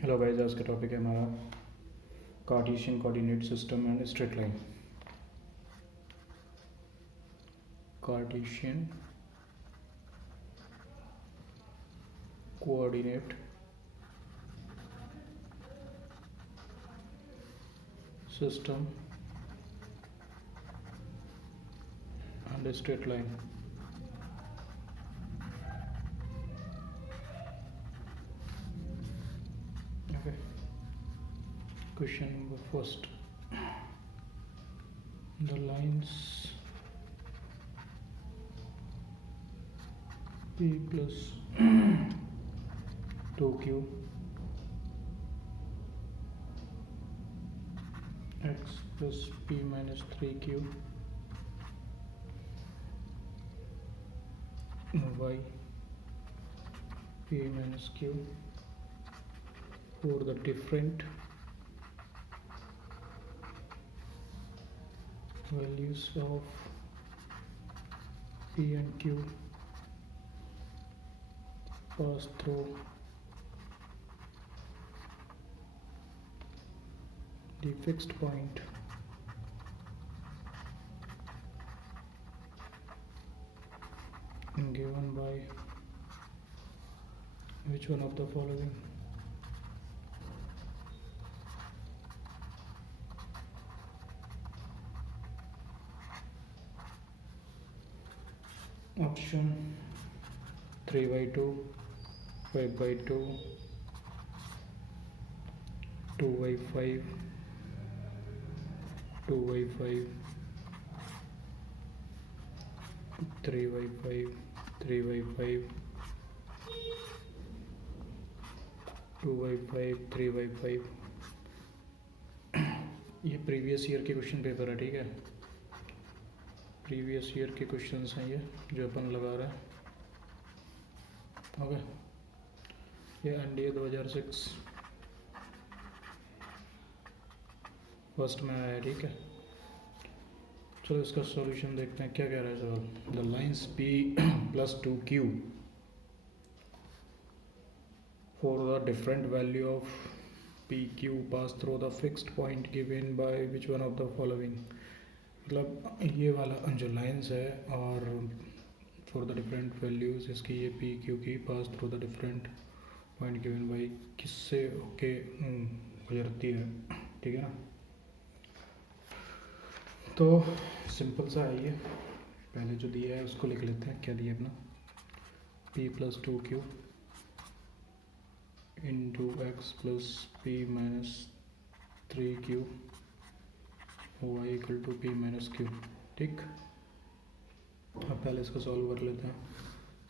Hello guys, आज का topic है हमारा Cartesian coordinate system and straight line. Cartesian coordinate system and straight line. Okay. Question number first. The lines P plus 2Q X plus P minus 3Q Y P minus Q for the different values of P and Q pass through the fixed point given by which one of the following? Option 3/2, 5/2, 2/5, 2/5, 3/5, 3/5, 2/5, 3/5। ये previous year के question paper है, ठीक है। Previous year के questions हैं ये जो अपन लगा रहे हैं। ओके, ये एनडीए 2006 फर्स्ट में आया है, ठीक है। चलो इसका सॉल्यूशन देखते हैं क्या कह रहा है सवाल। The lines P plus 2Q for the different value of PQ pass through the fixed point given by which one of the following। मतलब ये वाला जो लाइन्स है और फॉर द डिफरेंट वैल्यूज इसकी ये PQ की pass through the different point given by किससे होके गुजरती है, ठीक है ना। तो सिंपल सा है ये, पहले जो दिया है उसको लिख लेते हैं। क्या दिया अपना P plus 2Q into X plus P minus 3Q y equal to P minus Q, ठीक। अब पहले इसको सॉल्व कर लेते हैं।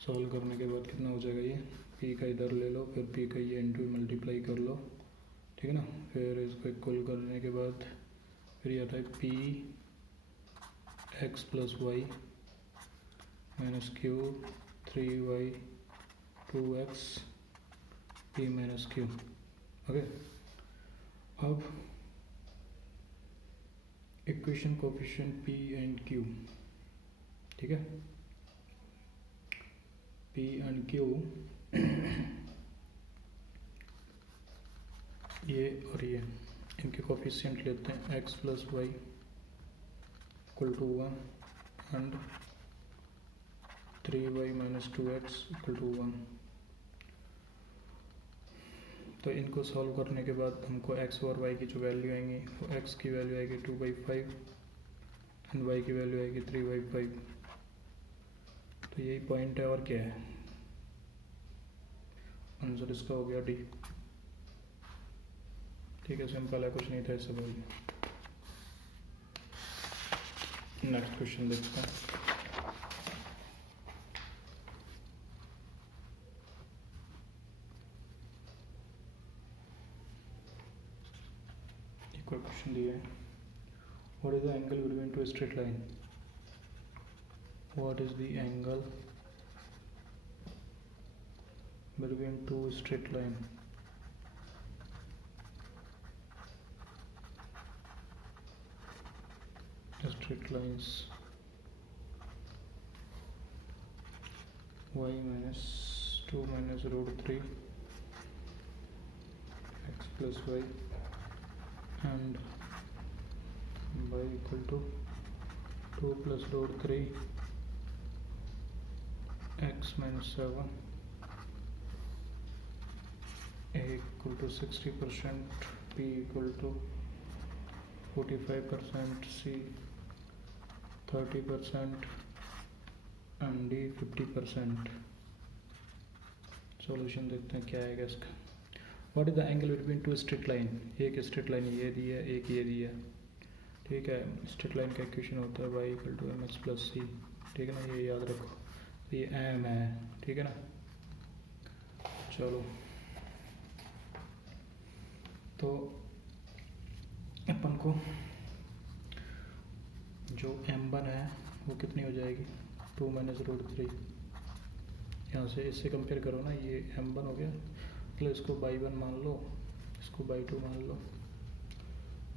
सॉल्व करने के बाद कितना हो जाएगा, ये P का इधर ले लो, फिर P का ये इंटू मल्टीप्लाई कर लो, ठीक है ना। फिर इसको इक्वल करने के बाद फिर ये आता है P x plus y minus Q 3y 2x P minus Q। Okay, अब equation coefficient P and Q, ठीक है। P एंड Q ये और ये, इनके कोफिशिएंट लेते हैं x plus y equal to 1 and 3y minus 2x equal to 1। तो इनको सॉल्व करने के बाद हमको x और y की जो वैल्यू आएंगी वो x की वैल्यू आएगी 2/5 एंड y की वैल्यू आएगी 3/5। तो यही पॉइंट है और क्या है, आंसर इसका हो गया डी, ठीक है। सिंपल है, कुछ नहीं था इससे बोलिए। नेक्स्ट क्वेश्चन देखते हैं। एक और क्वेश्चन दिया है, what is the angle between two straight line. What is the angle between two straight line. Straight lines y minus 2 minus root 3 plus y and y equal to 2 plus root 3 x minus 7, a equal to 60%, b equal to 45%, c 30% and d 50%. Solution देखते हैं क्या आएगा इसका. What is the angle between two straight line. एक straight line ये दी है, एक ये दी है. ठीक है, स्ट्रेट लाइन का इक्वेशन होता है y equal to M X plus C. ठीक है ना, ये याद रखो, ये एम है. ठीक है ना. चलो तो अपन को जो m1 है वो कितनी हो जाएगी, 2 माइनस रूट 3. यहाँ से इससे कंपेयर करो ना, ये m1 हो गया, मतलब इसको y1 मान लो, इसको y2 मान लो,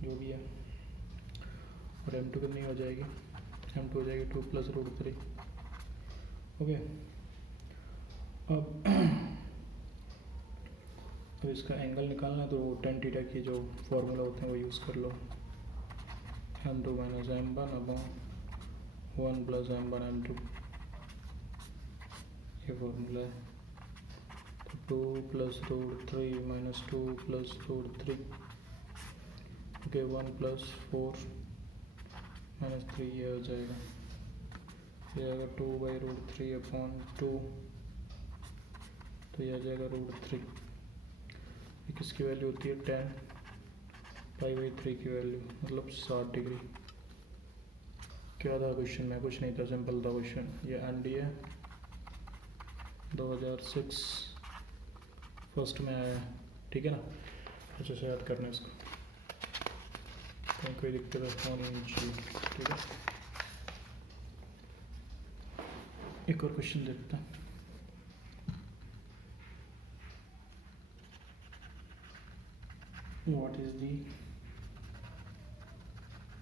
जो भी है. और m2 कितनी हो जाएगी, m2 हो जाएगी 2 प्लस रूट 3. ओके. अब इसका एंगल निकालना तो tan थीटा की जो फॉर्मूला होते हैं वो यूज़ कर लो. m2 minus m1 upon 1 plus m1 m2, ये फॉर्मूला है. तो 2 plus root 3 minus 2 plus root 3, okay, 1 plus 4 minus 3, ये हो जाएगा. ये आएगा 2 बाई रूट 3 अपॉन 2, तो ये आ जाएगा रूट 3. ये किसकी वैल्यू होती है, tan पाई बाई 3 की वैल्यू, मतलब 60 डिग्री. क्या था क्वेश्चन में, कुछ नहीं था, सिंपल था क्वेश्चन. ये एनडी है, 2006 फर्स्ट में आया. ठीक है ना, अच्छे से याद करना इसको, कोई दिक्कत नहीं चाहिए. ठीक है, एक और क्वेश्चन देखते हैं. What is the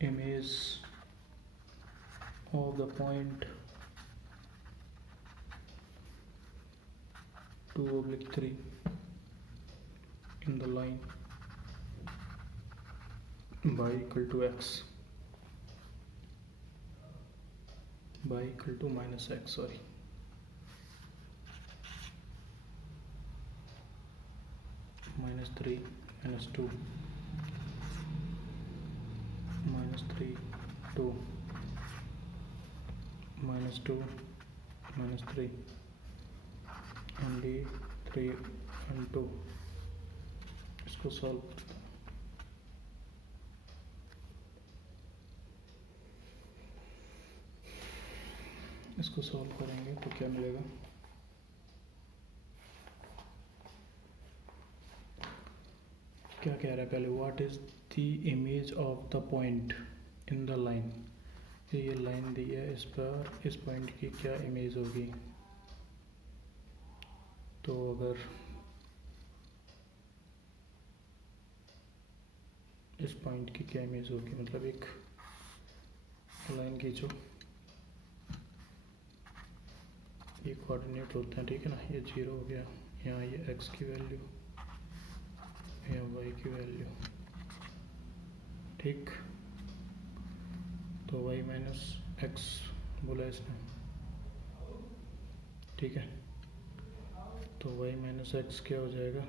image of the point 2/3 in the line y equal to x, y equal to minus x, sorry, minus 3 minus 2 minus 3 2 minus 2 minus 3 and d 3 and 2. इसको सॉल्व करते हैं. इसको सॉल्व करेंगे तो क्या मिलेगा, क्या कह रहा है पहले, what is the image of the point in the line. ये लाइन दी है, इस पर इस पॉइंट की क्या इमेज होगी. तो अगर इस पॉइंट की क्या इमेज होगी, मतलब एक लाइन खींचो, ये कोऑर्डिनेट होते हैं. ठीक है ना, ये 0 हो गया, यहाँ ये x की वैल्यू, यहाँ y की वैल्यू. ठीक, तो y माइनस एक्स बोला इसने. ठीक है, तो y माइनस एक्स क्या हो जाएगा,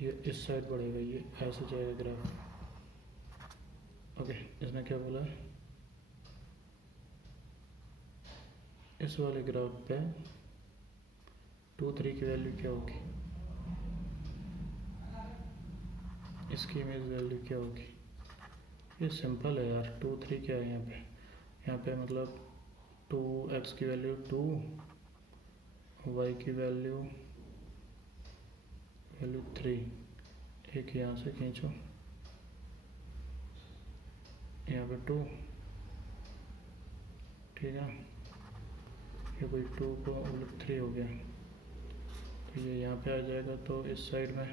ये इस साइड बढ़ेगा, ये ऐसे जाएगा ग्राफ. ओके, इसने क्या बोला है, इस वाले ग्राफ पे 2 3 की वैल्यू क्या होगी, इसकी इमेज वैल्यू क्या होगी. ये सिंपल है यार, 2 3 क्या है यहाँ पे मतलब 2x की वैल्यू 2, y की वैल्यू 3. एक यहाँ से खींचो, यहाँ पे 2. ठीक है, ये कोई 2 को 3 हो गया, तो ये यहाँ पे आ जाएगा. तो इस साइड में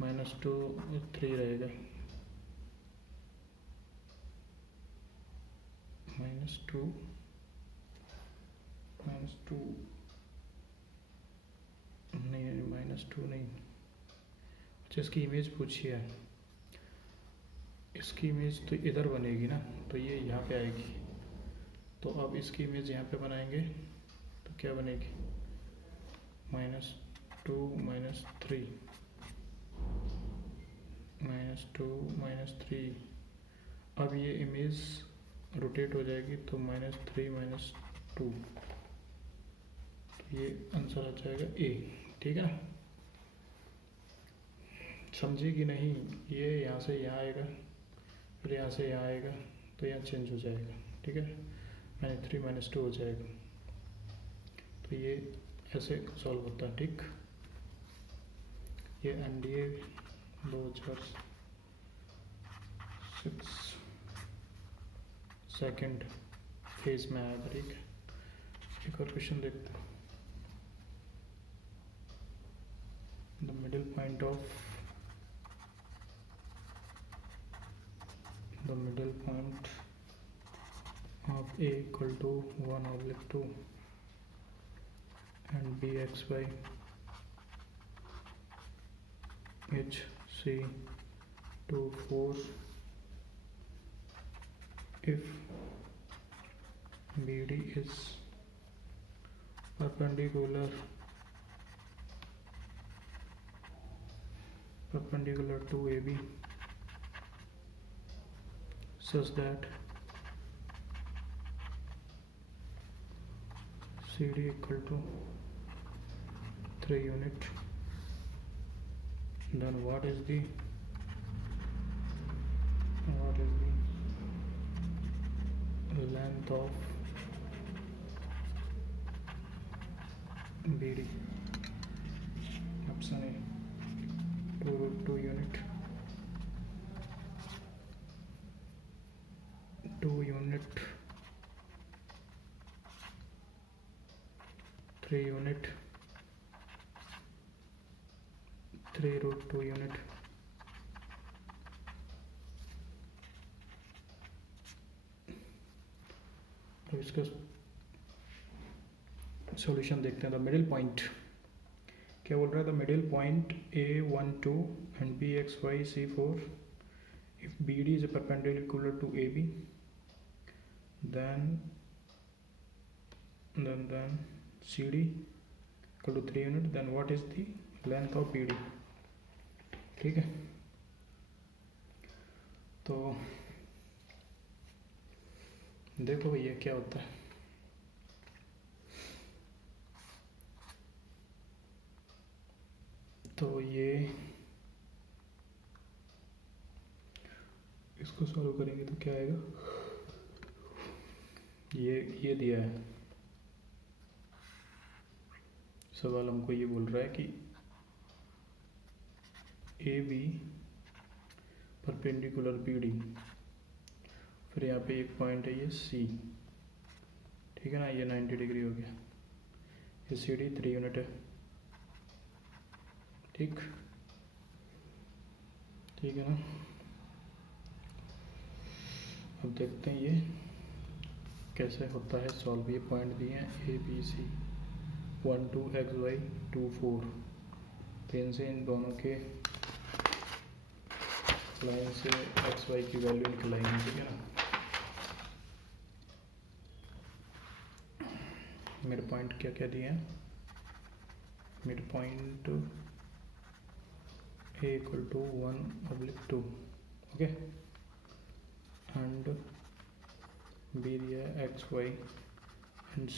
-2 3 रहेगा, -2 नहीं, -2 नहीं, जिसकी इमेज पूछी है, इसकी इमेज तो इधर बनेगी ना, तो ये यहाँ पे आएगी। तो अब इसकी इमेज यहाँ पे बनाएंगे तो क्या बनेगी, -2 -3 -2 -3। अब ये इमेज रोटेट हो जाएगी तो -3 -2, तो ये आंसर आ जाएगा ए। ठीक है ना, समझे कि नहीं? ये यहाँ से यहाँ आएगा, फिर यहाँ से यहाँ आएगा, तो यहाँ चेंज हो जाएगा। ठीक है, -3 -2 हो जाएगा। तो ये ऐसे सॉल्व होता है। ठीक, ये NDA 2006 सेकेंड फेज में आएगा। ठीक है, एक और क्वेश्चन देखते हैं। The middle point of A equal to 1/2 and BXY HC 2 4 if BD is perpendicular to AB such that CD equal to 3 unit, then what is the length of BD? Option A 2 unit, 2 unit, 3 unit, 3√2 unit। तो इसका solution देखते हैं। The middle point क्या बोल रहा है? The middle point A12 and BXY C4 if BD is perpendicular to AB then CD equal to 3 unit, then what is the length of BD? ठीक है, तो देखो भैया क्या होता है। तो ये इसको सॉल्व करेंगे तो क्या आएगा, ये दिया है सवाल, हमको ये बोल रहा है कि AB परपेंडिकुलर BD, फिर यहाँ पे एक पॉइंट है ये C। ठीक है ना, ये 90 डिग्री हो गया, ये CD 3 यूनिट है। ठीक है ना, अब देखते हैं ये कैसे होता है सॉल्व। ये पॉइंट दिए हैं ABC 1 2 XY 2 4, तो इनसे इन दोनों के लाइन से XY की वैल्यू निकलाएंगे। ठीक है ना, मिड पॉइंट क्या क्या दिए हैं? Mid point A equal to 1/2, okay, and B दिया है XY एंड C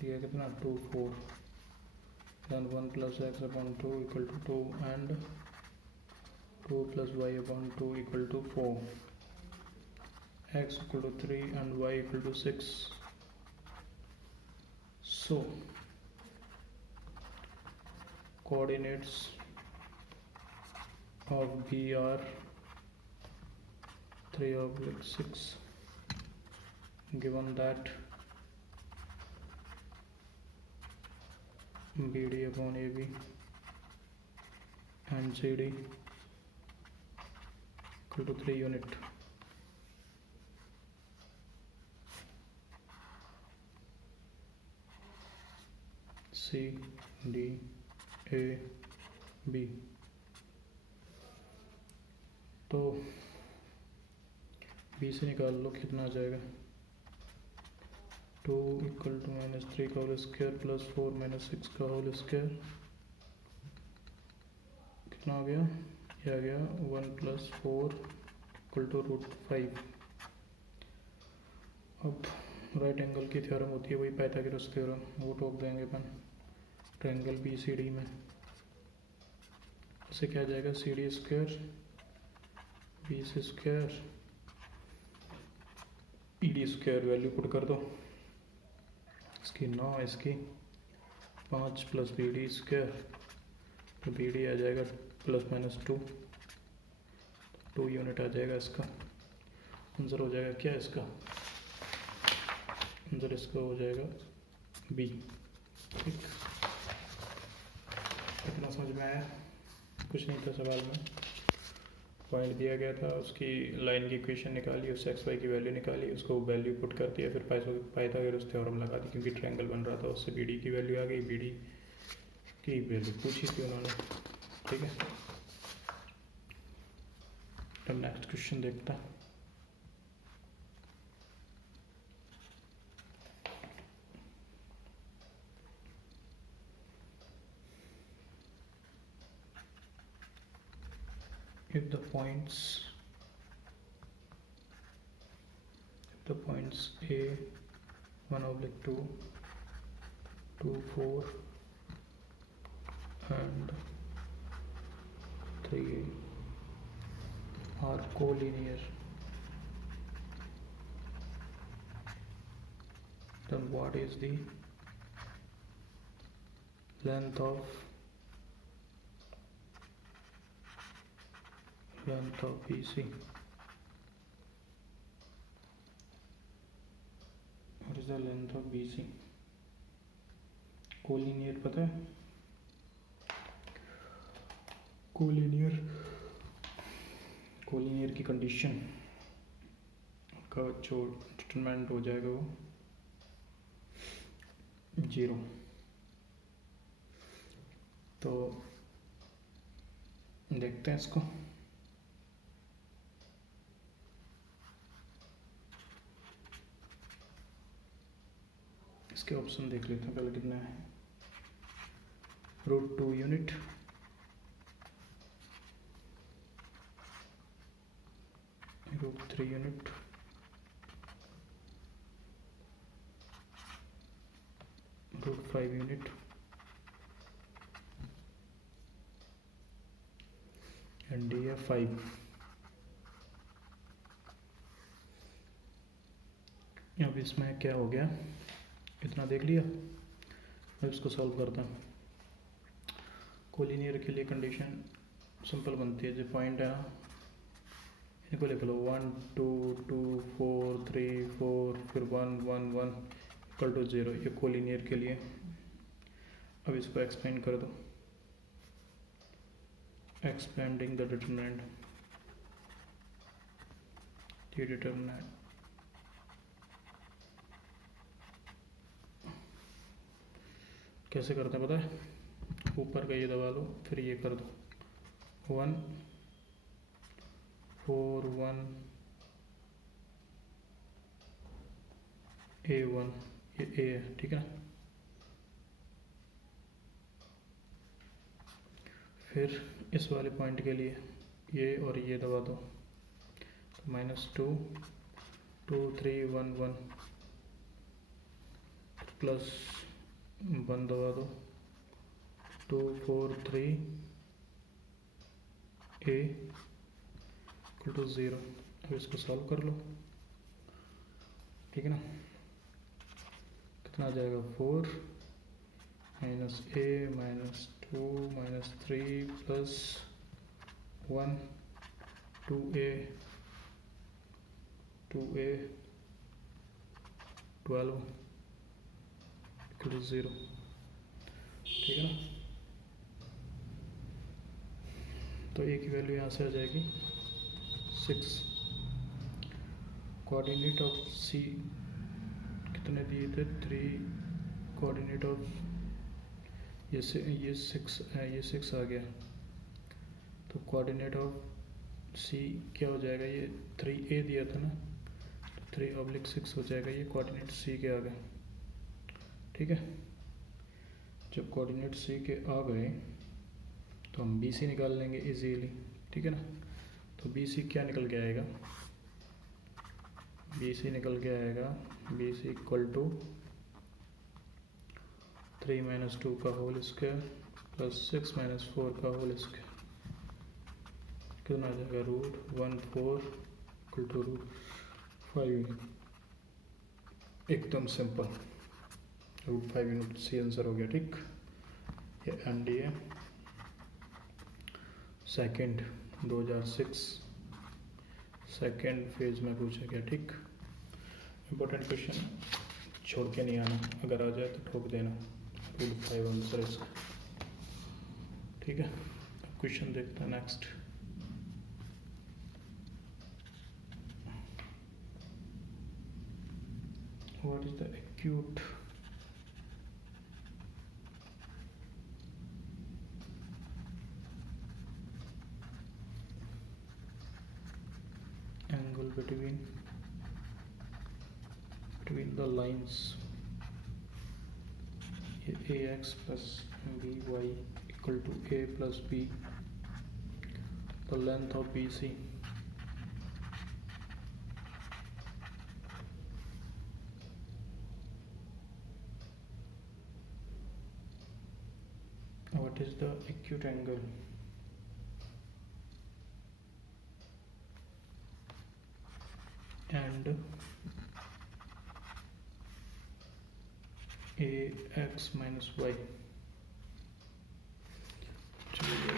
दिया कितना 2 4, then 1 + x/2 equal to 2 and 2 + y/2 equal to 4, x equal to 3 and y equal to 6. So coordinates of B are 3/6, given that BD upon AB and CD equal to 3 unit. C D A B तो B से निकाल लो, कितना आ जाएगा 2 equal to -3 का whole square plus 4 -6 का whole square, कितना आ गया, ये आ गया 1 + 4 इक्वल टू √5। अब राइट एंगल की थ्योरम होती है वही पाइथागोरस थ्योरम, वो ठोक देंगे अपन ट्रायंगल BCD में। इससे क्या आ जाएगा CD square BC square ED square, value put कर दो, इसकी 9, इसकी 5 + BD स्क्वायर, तो BD आ जाएगा ±2, 2 यूनिट आ जाएगा इसका। आंसर हो जाएगा क्या इसका, आंसर इसका हो जाएगा B। ठीक, इतना समझ में आया, कुछ नहीं था सवाल में, पॉइंट दिया गया था, उसकी लाइन की इक्वेशन निकाली, उससे XY की वैल्यू निकाली, उसको वैल्यू पुट कर दिया, फिर पाइथागोरस थ्योरम लगा दी, क्योंकि ट्रायंगल बन रहा था, उससे BD की वैल्यू आ गई, BD की वैल्यू पूछी थी उन्होंने। ठीक है, अब नेक्स्ट क्वेश्चन देखता है। If the points A 1/2, 2, 4 and 3 are collinear, then what is the length of BC? What is the length of BC? Collinear पता है, कोलिनियर की कंडीशन का जो डिटरमिनेंट हो जाएगा वो 0। तो देखते हैं इसको, इसके ऑप्शन देख लेते हैं पहले कितना है। √2 unit, √3 unit, √5 unit and D है 5। अब इसमें क्या हो गया, इतना देख लिया, अब इसको सॉल्व करता हूँ। कोलिनियर के लिए कंडीशन सिंपल बनती है, जो पॉइंट है ना इनको लिख लो 1 2 2 4 3 4 फिर 1 1 1 इक्वल टू 0, ये कोलिनियर के लिए। अब इसको एक्सपेंड कर दो, एक्सपेंडिंग द डिटरमिनेंट, ये डिटरमिनेंट कैसे करते हैं पता है, ऊपर का ये दबा लो, फिर ये कर दो 1 4 1 A1, ये A है, ठीक है ना। फिर इस वाले पॉइंट के लिए ये और ये दबा दो, तो -2 2 3 1 1 प्लस 1 दबा दो, 2 4 3 A इक्वल टू 0। अब इसको सॉल्व कर लो, ठीक है ना, कितना आ जाएगा 4 -A -2 -3 plus 1 2A 12 equal to 0, ठीक है ना। तो A की वैल्यू यहाँ से आ जाएगी 6। कोऑर्डिनेट ऑफ C कितने दिए थे, 3। कोऑर्डिनेट ऑफ ये 6 है, ये 6 आ गया, तो कोऑर्डिनेट ऑफ सी क्या हो जाएगा, ये 3a दिया था ना, तो 3/6 हो जाएगा, ये कोऑर्डिनेट सी के आ गए। ठीक है, जब कोऑर्डिनेट सी के आ गए तो हम बी सी निकाल लेंगे इजीली। ठीक है ना, तो बी सी क्या निकल के आएगा, बी सी निकल के आएगा बी सी इक्वल टू 3 - 2 का होल स्क्वायर प्लस 6 - 4 का होल स्क्वायर, कितना आ जाएगा, √14 इक्वल टू √5। एकदम सिंपल, √5 यूनिट सी आंसर हो गया। ठीक, ये NDA सेकेंड 2006 सेकेंड फेज में पूछा गया। ठीक, इम्पोर्टेंट क्वेश्चन, छोड़ के नहीं आना, अगर आ जाए तो ठोक देना, √5 आंसर इसका। ठीक है, क्वेश्चन देखते हैं next. What is the acute angle between the lines AX plus BY equal to A plus B, the length of BC? What is the acute angle? And AX minus Y। चलिए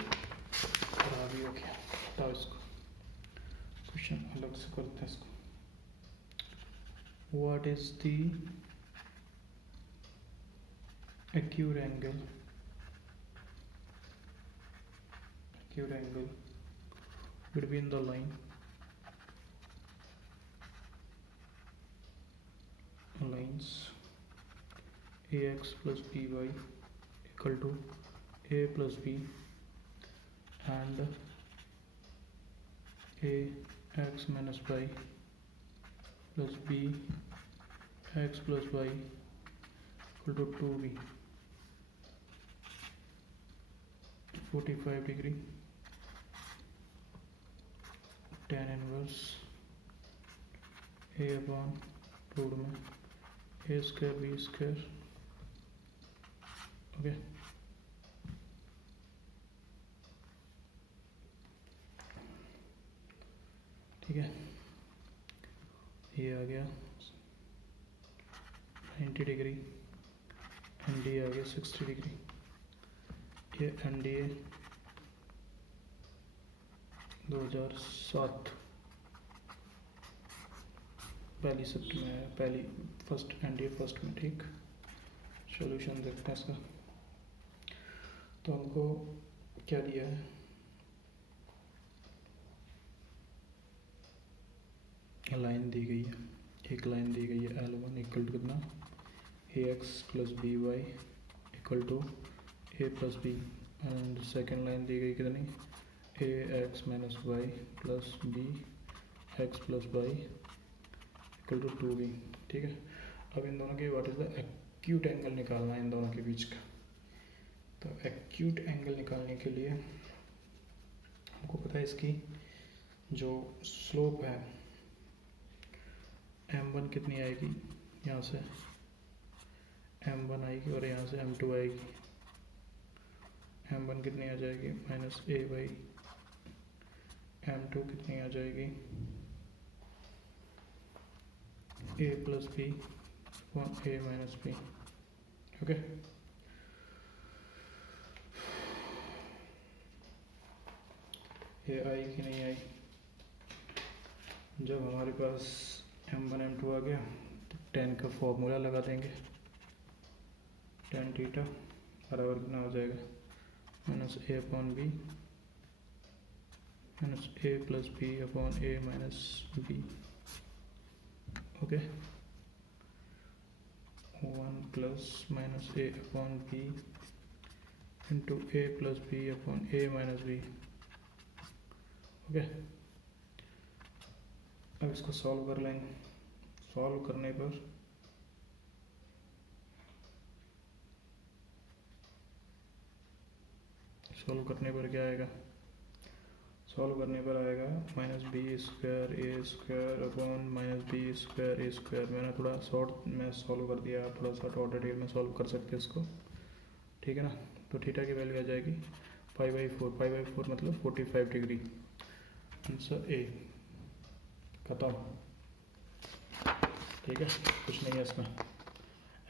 खराब ही हो गया, बताओ इसको, question अलग से करते हैं इसको। What is the acute angle? Acute angle between the lines AX plus BY equal to A plus B and AX minus Y plus B X plus Y equal to 2B, 45 degree, tan inverse A upon root में A square B square. Okay, ठीक है, ये आ गया 90 degree, NDA आ गया 60 degree. ये NDA 2007 पहली shift में है, पहली फर्स्ट NDA फर्स्ट में। ठीक, सॉल्यूशन देखते हैं इसका। तो हमको क्या दिया है, लाइन दी गई है, एक लाइन दी गई है L1 इक्वल टू कितना, AX plus BY equal to A plus B, and second line दी गई कितनी, AX minus Y plus B X plus Y equal to 2B। ठीक है, अब इन दोनों के what is the acute angle निकालना है इन दोनों के बीच का। तो एक्यूट एंगल निकालने के लिए हमको पता है इसकी जो स्लोप है M1 कितनी आएगी, यहाँ से M1 आएगी और यहाँ से M2 आएगी। M1 कितनी आ जाएगी, -A/, M2 कितनी आ जाएगी, A plus B A minus B। Okay, ये आई कि नहीं आई, जब हमारे पास M1 M2 आ गया तो tan का फॉर्मूला लगा देंगे, tan थीटा बराबर कितना हो जाएगा, -A/B -A plus B upon A minus B। Okay, 1 plus -A upon B into A plus B upon A minus B। Okay, अब इसको सॉल्व कर लेंगे। सॉल्व करने पर क्या आएगा? सॉल्व करने पर आएगा minus B square A square upon minus B square A square. मैंने थोड़ा शॉर्ट में सॉल्व कर दिया, आप थोड़ा सा और डिटेल में सॉल्व कर सकते हैं इसको, ठीक है ना। तो थीटा की वैल्यू आ जाएगी 5/4 मतलब 45 डिग्री। आंसर ए, खत्म, ठीक है, कुछ नहीं है इसमें।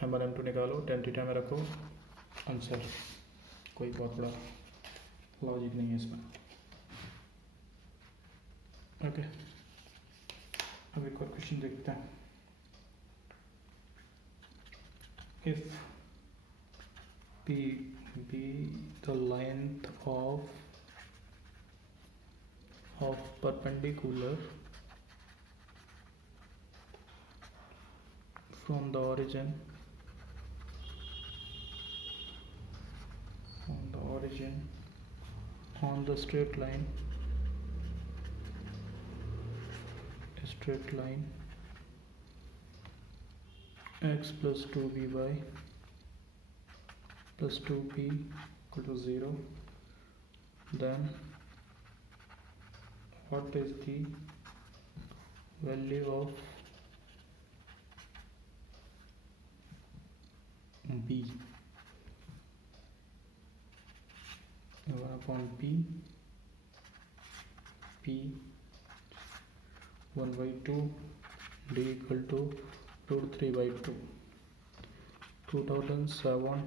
M1 M2 निकालो, tan थीटा में रखो, आंसर। कोई बहुत बड़ा लॉजिक नहीं है इसमें। ओके, अब एक और क्वेश्चन देखते हैं। If P be the length of perpendicular from the origin on the straight line x plus 2by plus 2p equal to 0, then what is the value of b? 1/p, p 1/2, d equal to √3/2, 2007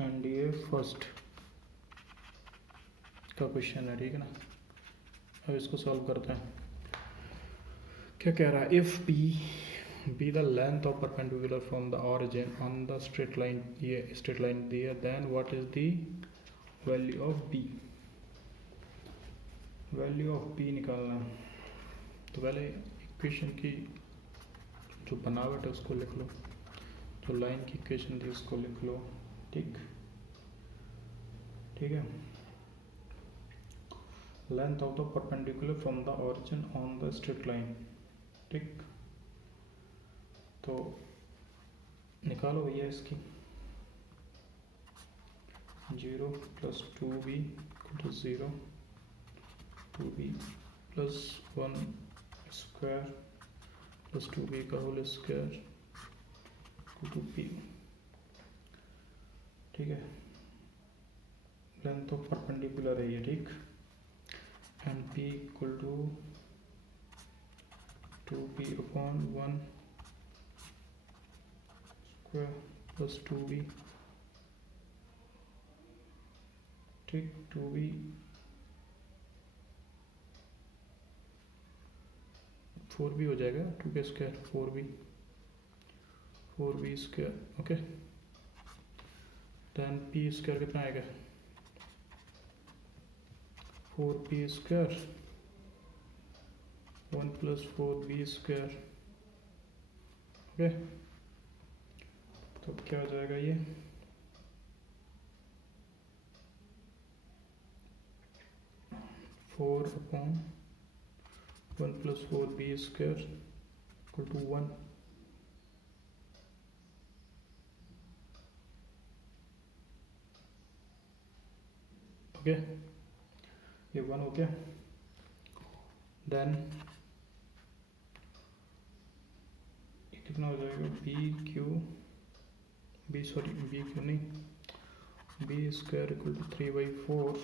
NDA first का question है, ठीक है ना। अब इसको solve करते हैं। क्या कह रहा है? If b the length of perpendicular from the origin on the straight line, ये स्ट्रेट लाइन दी है, then what is the value of b? Value of b निकालना है। तो पहले इक्वेशन की जो बनावट है उसको लिख लो, जो लाइन की इक्वेशन थी उसको लिख लो, ठीक है। Length of the perpendicular from the origin on the straight line, ठीक। तो निकालो भैया इसकी। 0 + 2b = 0, 2b + 1 स्क्वायर + 2b का होल स्क्वायर = p, ठीक है। लेंथ ऑफ परपेंडिकुलर है ये, ठीक। And p = 2p/1 square + 2b, ठीक। 2b 4b हो जाएगा, 2 के square 4b square, okay. Then p square कितना आएगा? 4p square 1 + 4b square, okay. तो क्या हो जाएगा ये? 4/1 + 4b स्क्वायर = 1, ओके। ये 1 हो गया। देन कितना हो जाएगा? b क्यू नहीं, b square = 3/4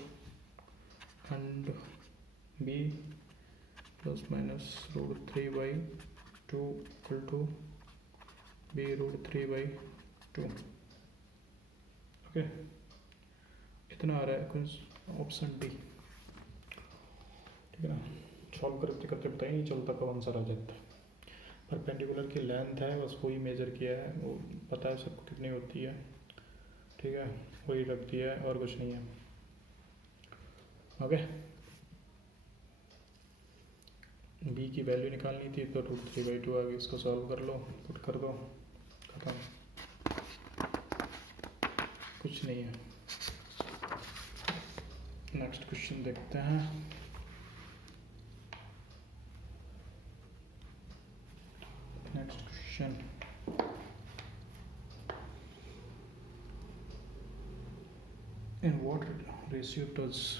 and b ± √3/2 = b √3/2, okay. इतना आ रहा है कुछ ऑप्शन डी, ठीक है ना। सॉल्व करते करते पता ही नहीं चलता कब आंसर आ जाता है। परपेंडिकुलर की लेंथ है, बस वही मेजर किया है, वो पता है सबको कितनी होती है, ठीक है, वही रख दिया है और कुछ नहीं है, ओके। बी की वैल्यू निकालनी थी तो √3/2 आ गई। इसको सॉल्व कर लो, पुट कर दो, खत्म, कुछ नहीं है। नेक्स्ट क्वेश्चन देखते हैं। In what ratio does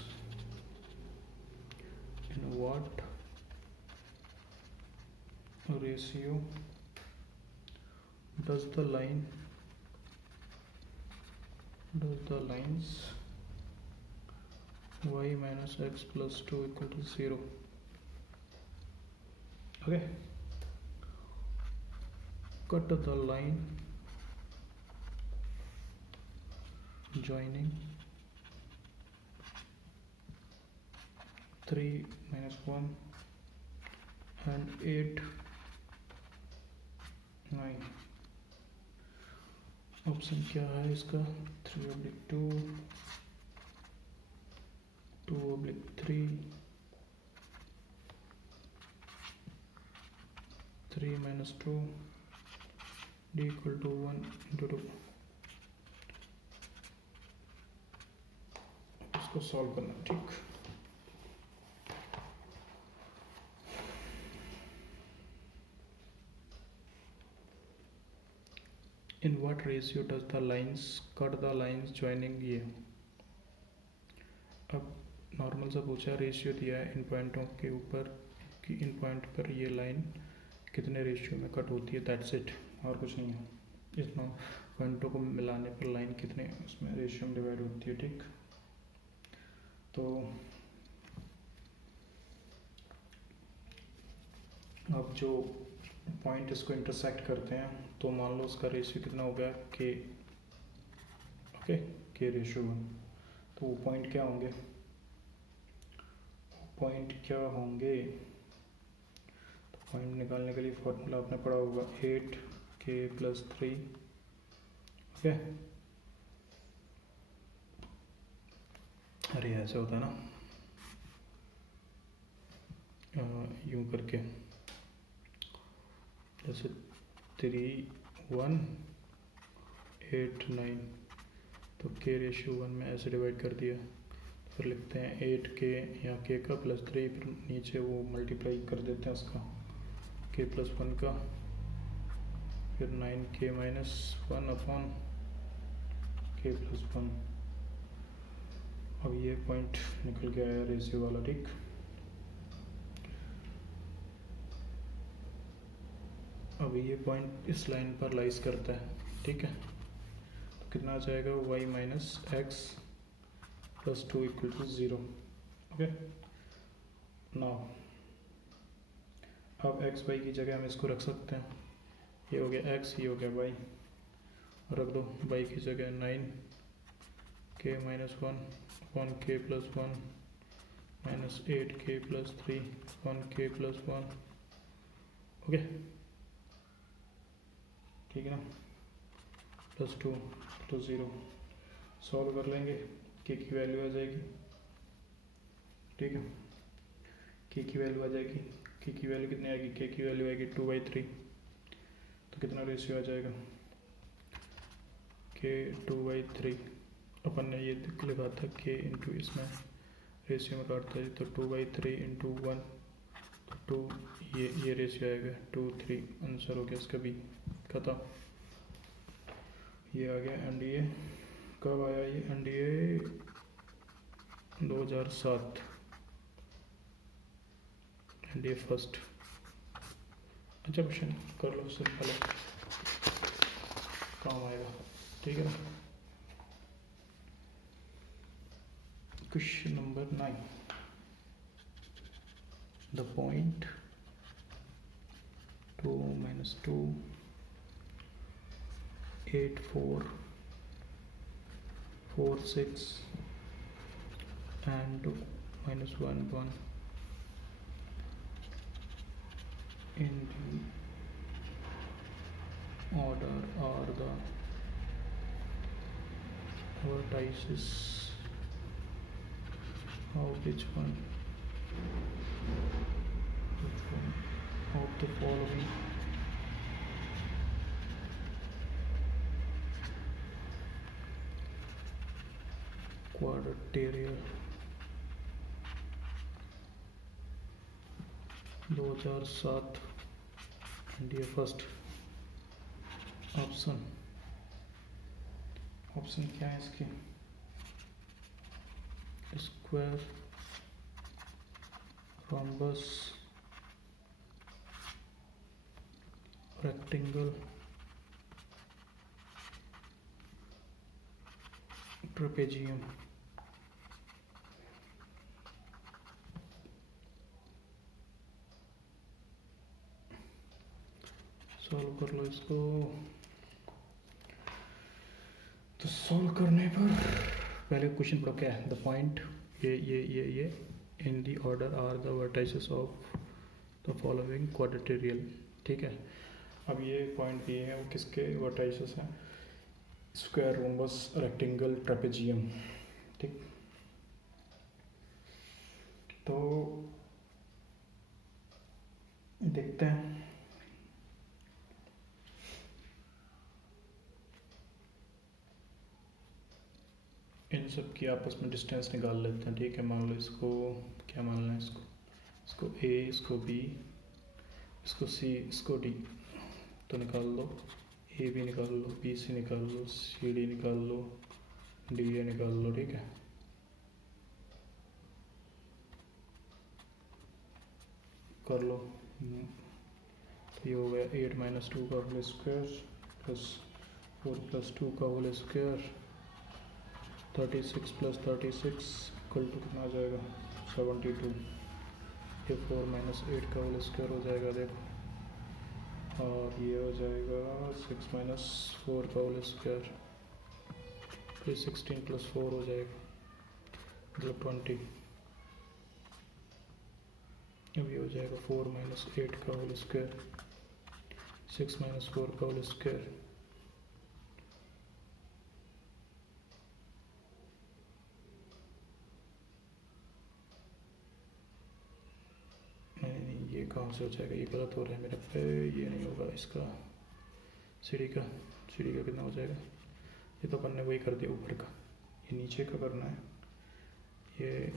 the lines y minus x plus 2 equal to 0? Okay, cut the line joining 3 minus 1 and 8 9. Option क्या है इसका? 3/2, 2/3, 3 minus 2, d equal to 1 into 2. इसको सॉल्व करना, ठीक। In what ratio does the lines cut the lines joining ये? अब normal सा पूछा, रेशियो दिया है इन पॉइंटों के ऊपर कि इन पॉइंट पर ये लाइन कितने रेशियो में कट होती है, दैट्स इट, और कुछ नहीं है। इस पॉइंटों को मिलाने पर लाइन कितने उसमें रेशियो में डिवाइड होती है, ठीक। तो अब जो पॉइंट इसको इंटरसेक्ट करते हैं तो मान लो उसका रेशियो कितना हो गया, के। ओके, के रेशियो 1। तो वो पॉइंट क्या होंगे? तो पॉइंट निकालने के लिए फॉर्मूला आपने पढ़ा होगा 8k + 3। ओके, अरे ऐसे होता है ना, यूं करके, जैसे 3 1 8 9, तो के रेशियो 1 में ऐसे डिवाइड कर दिया। फिर लिखते हैं 8k यहाँ k का +3, फिर नीचे वो मल्टीप्लाई कर देते हैं उसका k + 1 का, फिर 9k - 1 अपॉन k + 1। अब ये पॉइंट निकल के आया रेशियो वाला, ठीक। अब ये पॉइंट इस लाइन पर लाइज करता है, ठीक है। तो कितना आ जाएगा? y minus x plus 2 equal to 0। Okay, now अब x y की जगह हम इसको रख सकते हैं। ये हो गया x, ये हो गया y, रख दो y की जगह 9k - 1 upon k + 1 minus 8k + 3 upon k + 1। Okay, ठीक है ना, +2 तो 0। सॉल्व कर लेंगे, के की वैल्यू आ जाएगी, ठीक है। के की वैल्यू आ जाएगी, के की वैल्यू कितनी आएगी? के की वैल्यू आएगी 2/3। तो कितना रेशियो आ जाएगा? के 2/3। अपन ने ये लिखा था के इंटू इसमें रेशियो में काटता है, तो 2/3 × 1, तो 2, ये रेशियो आएगा 2 3। आंसर हो गया इसका बी, खत्म। ये आ गया एनडीए। कब आया ये एनडीए? 2007, NDA first. अच्छा क्वेश्चन कर लो, सिंपल है, काम आएगा, ठीक है ना। Question number 9, the point 2 - 2 8 4 4 6 and -1 1 in the order are the vertices of which one of the following quadrilateral 2007 India first. Option क्या है इसके? square, rhombus, rectangle, trapezium. Solve कर लो इसको। तो सॉल्व करने पर पहले क्वेश्चन पढ़ो क्या है। द पॉइंट ये in the order are the vertices of the following quadrilateral. ठीक है, अब ये पॉइंट दिए हैं वो किसके वर्टाइसेस हैं? Square, rhombus, rectangle, trapezium. ठीक, तो देखते हैं। इन सब की आपस में डिस्टेंस निकाल लेते हैं। ठीक है, मान लो इसको क्या मानना है, इसको ए, इसको बी, इसको सी, इसको डी। तो निकाल लो, ए बी निकाल लो, बी सी निकाल लो, सी डी निकाल लो, डी ए निकाल लो। ठीक है, कर लो। ये हो गया 8 - 2 का होल स्क्वायर प्लस 4 + 2 का होल स्क्वायर, 36 + 36 इक्वल टू कितना आ जाएगा? 72। ये 4 - 8 का होल स्क्वायर हो जाएगा, देखो। और ये हो जाएगा 6 - 4 का होल स्क्वायर, फिर 16 + 4 हो जाएगा, मतलब 20। अब ये हो जाएगा 4 - 8 का होल स्क्वायर, 6 - 4 का होल स्क्वायर, नहीं ये कहाँ से हो जाएगा? ये गलत हो रहा है मेरे पे, ये नहीं होगा इसका। सीढ़ी का कितना हो जाएगा? ये तो अपन ने वही कर दिया ऊपर का, ये नीचे का करना है। ये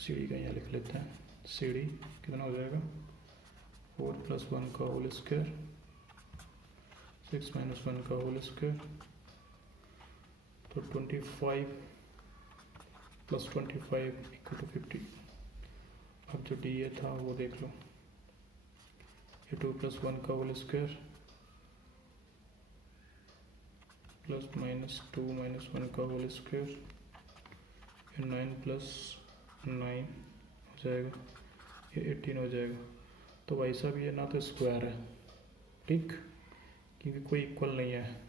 सीढ़ी का यहाँ लिख लेते हैं। सीढ़ी कितना हो जाएगा? 4 + 1 का होल स्क्वायर, 6 - 1 का होल स्क्वायर, तो 25 + 25 = 50। अब जो डी ए था वो देख लो, ये 2 + 1 का होल स्क्वायर प्लस -2 - 1 का होल स्क्वायर, ये 9 + 9 हो जाएगा, ये 18 हो जाएगा। तो भाई साहब ये ना तो स्क्वायर है, ठीक, क्योंकि कोई इक्वल नहीं है,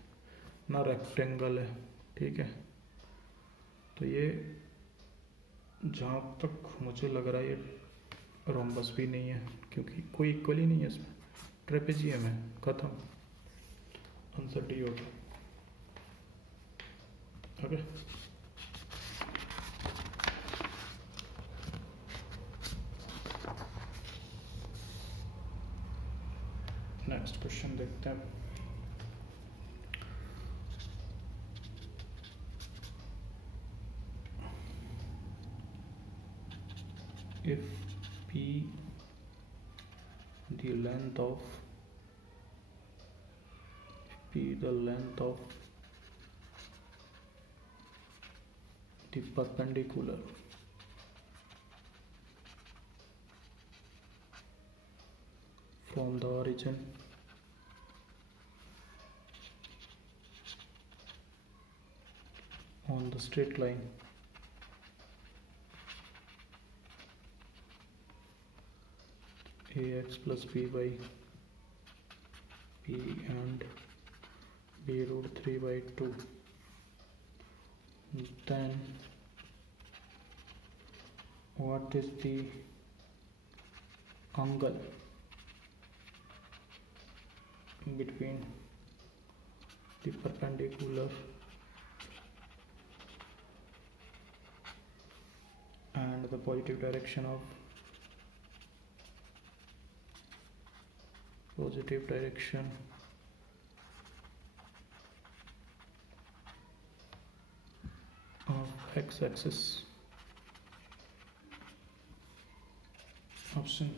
ना रेक्टेंगल है। ठीक है, तो ये जहाँ तक मुझे लग रहा है ये रोम्बस भी नहीं है, क्योंकि कोई इक्वल ही नहीं है इसमें। ट्रेपेजियम है, खत्म, आंसर डी होगा। ओके, नेक्स्ट क्वेश्चन देखते हैं। If P the length of the perpendicular from the origin on the straight line ax + by p and b√3/2, then what is the angle between the perpendicular and the positive direction of x-axis? Option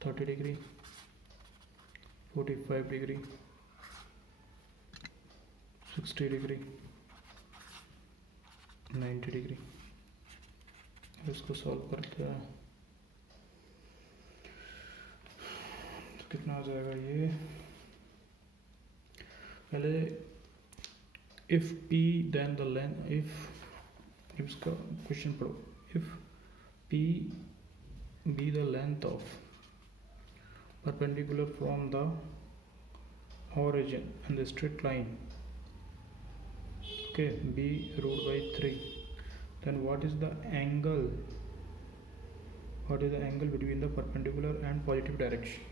30 degree, 45 degree, 60 degree, 90 degree. इसको solve करते हैं तो कितना हो जाएगा ये। पहले if p then the length, if इसका क्वेश्चन पढ़ो, if p be the length of perpendicular from the origin and the straight line, okay, b root by 3, then what is the angle between the perpendicular and positive direction।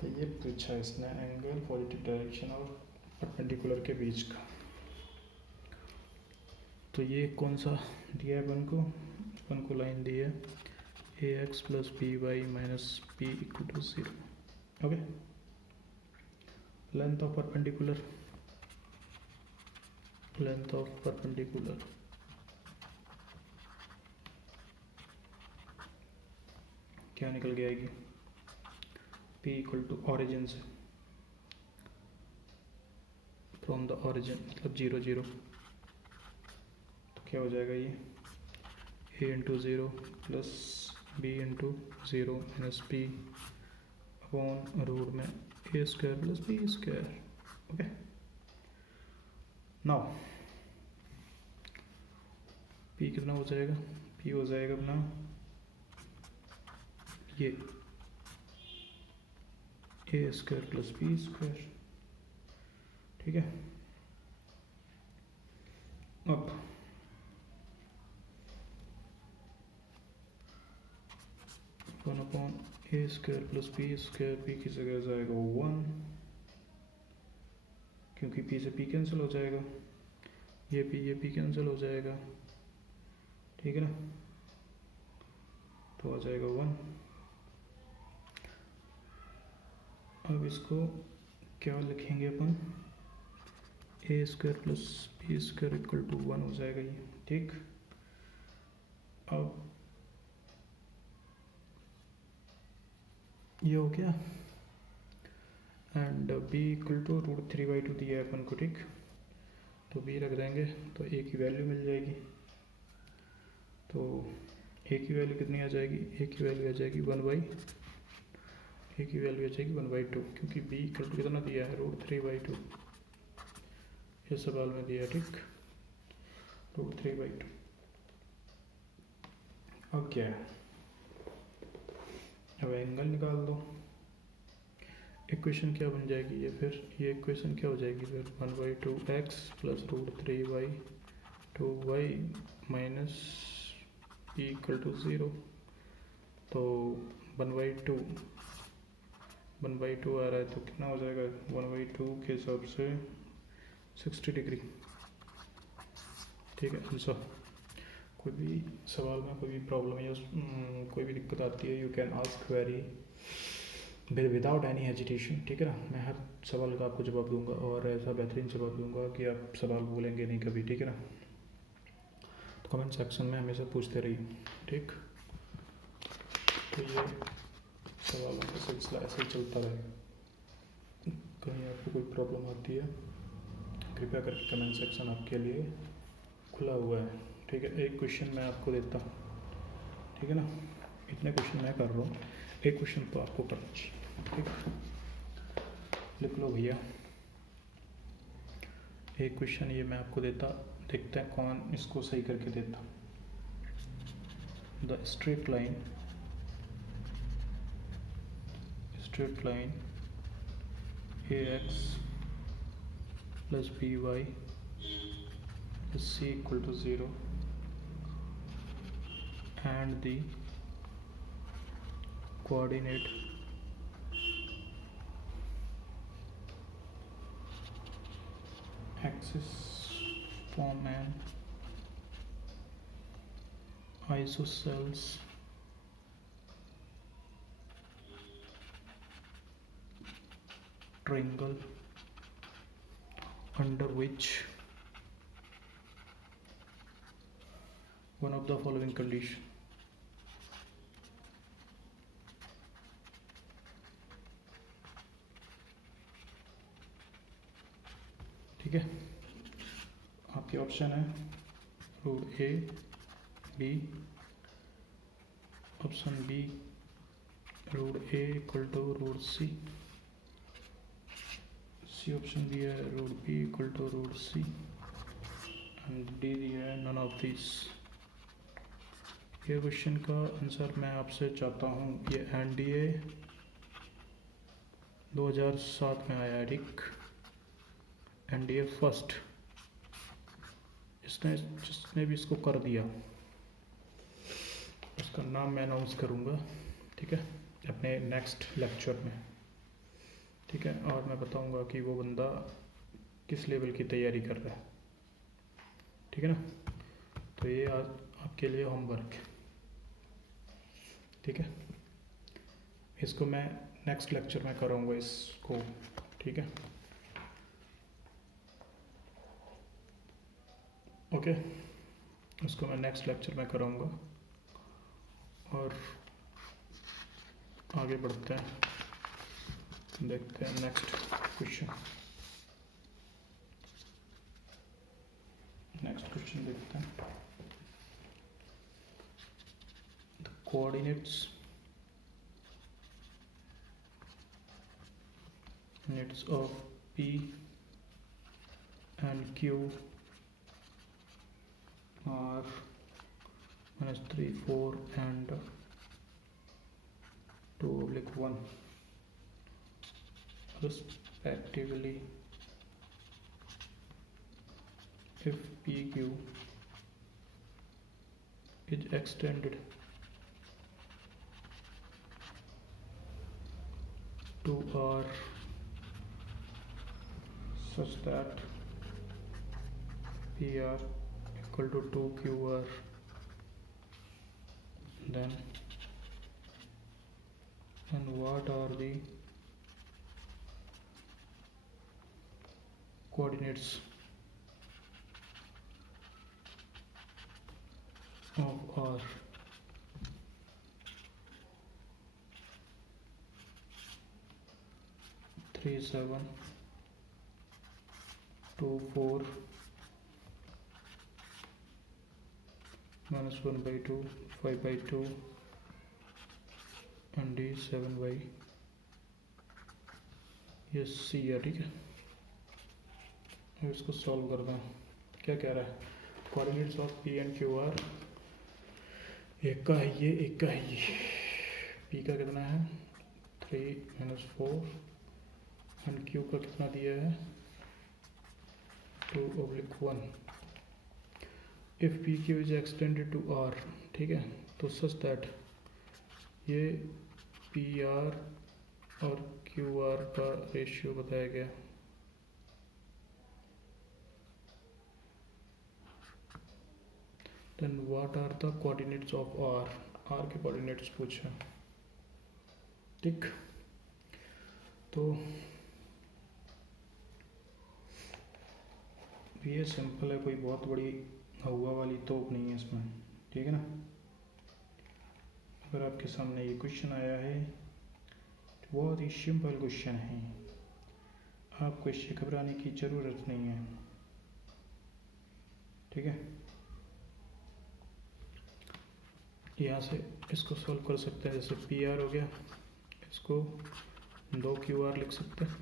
तो ये पूछा इसने angle positive direction और perpendicular के बीच का। तो ये कौन सा दिया है अपन को लाइन दी है ax plus by minus p equal to 0, okay। length of perpendicular क्या निकल के आएगी, p equal to origin से, from the origin मतलब 0 0, तो क्या हो जाएगा ये a into 0 plus b into 0 minus p upon root में a square plus b square, okay. Now p कितना हो जाएगा, p हो जाएगा अपना ये a square plus b square, ठीक है। अब one upon A square plus P square, P की जगह जाएगा 1 क्योंकि पी से पी कैंसिल हो जाएगा, ये पी कैंसिल हो जाएगा, ठीक है ना, तो आ जाएगा 1। अब इसको क्या लिखेंगे अपन, A square plus P square equal to 1 हो जाएगा ये, ठीक। अब ये हो गया and b equal to root 3/2 दिया है अपन को, ठीक। तो b रख देंगे तो a की वैल्यू मिल जाएगी, तो a की वैल्यू कितनी आ जाएगी, a की वैल्यू आ जाएगी 1/2 क्योंकि b इक्वल टू कितना दिया है रूट 3/2, ये सवाल में दिया है, ठीक, रूट 3/2। अब क्या है, अब एंगल निकाल दो, इक्वेशन क्या बन जाएगी ये, फिर ये इक्वेशन क्या हो जाएगी फिर 1/2x plus root 3/2y minus p equal to 0, तो 1/2 आ रहा है तो कितना हो जाएगा 1/2 के हिसाब से 60 डिग्री, ठीक है। आंसर, कोई भी सवाल में कोई भी प्रॉब्लम या कोई भी दिक्कत आती है, you can ask query without any hesitation, ठीक है ना। मैं हर सवाल का आपको जवाब दूंगा और ऐसा बेहतरीन जवाब दूंगा कि आप सवाल भूलेंगे नहीं कभी, ठीक है ना। तो कमेंट सेक्शन में हमेशा पूछते रहिए, ठीक। तो ये सवालों का सिलसिला ऐसे ही चलता रहेगा, कहीं आपको कोई प्रॉब्लम आती है कृपया करके कमेंट सेक्शन आपके लिए खुला हुआ है, ठीक है। एक क्वेश्चन मैं आपको देता हूँ, ठीक है ना, इतने क्वेश्चन मैं कर रहा हूँ, एक क्वेश्चन तो आपको करना चाहिए, ठीक। लिख लो भैया, एक क्वेश्चन ये मैं आपको देता, देखते हैं कौन इसको सही करके देता। The straight line ax plus by is c equal to 0 and the coordinate axis form an isosceles triangle under which one of the following condition, ठीक है। आपके ऑप्शन है root a b option B root A equal to root C option B है root B equal to root C and D दिया है none of this. ये question का answer मैं आपसे चाहता हूँ, ये एनडीए 2007 में आया है, ठीक, एनडीए फर्स्ट, जिसने भी इसको कर दिया उसका नाम मैं अनाउंस करूँगा, ठीक है, अपने नेक्स्ट लेक्चर में, ठीक है, और मैं बताऊँगा कि वो बंदा किस लेवल की तैयारी कर रहा है, ठीक है ना। तो ये आज आपके लिए होमवर्क है, ठीक है, इसको मैं नेक्स्ट लेक्चर में करूँगा इसको, ठीक है, ओके, उसको मैं नेक्स्ट लेक्चर में कराऊंगा। और आगे बढ़ते हैं, देखते हैं नेक्स्ट क्वेश्चन। देखते हैं, the coordinates of P and Q are -3, 4 and 2/1 respectively if PQ is extended to R such that PR equal to 2QR, then and what are the coordinates of R? 3, 7, 2, 4, -1/2, 5/2 and D 7/, ये सी है, ठीक है। अब इसको solve कर दें, क्या कह रहा है, coordinates of P and Q R, एक का है ये, एक का है ये, पी का कितना है 3 - 4 एंड क्यू का कितना दिया है 2/1। If p q is extended to r, ठीक है, तो सच दैट ये पी आर और क्यू आर का रेशियो बताया गया, then what are the coordinates of r, r के कोऑर्डिनेट्स पूछा, ठीक। तो ये सिंपल है, कोई बहुत बड़ी हवा वाली तोप नहीं है इसमें, ठीक है ना। अगर आपके सामने ये क्वेश्चन आया है तो बहुत ही सिंपल क्वेश्चन है, आपको इससे घबराने की ज़रूरत नहीं है, ठीक है। यहाँ से इसको सॉल्व कर सकते हैं, जैसे पी आर हो गया, इसको 2 क्यू आर लिख सकते हैं,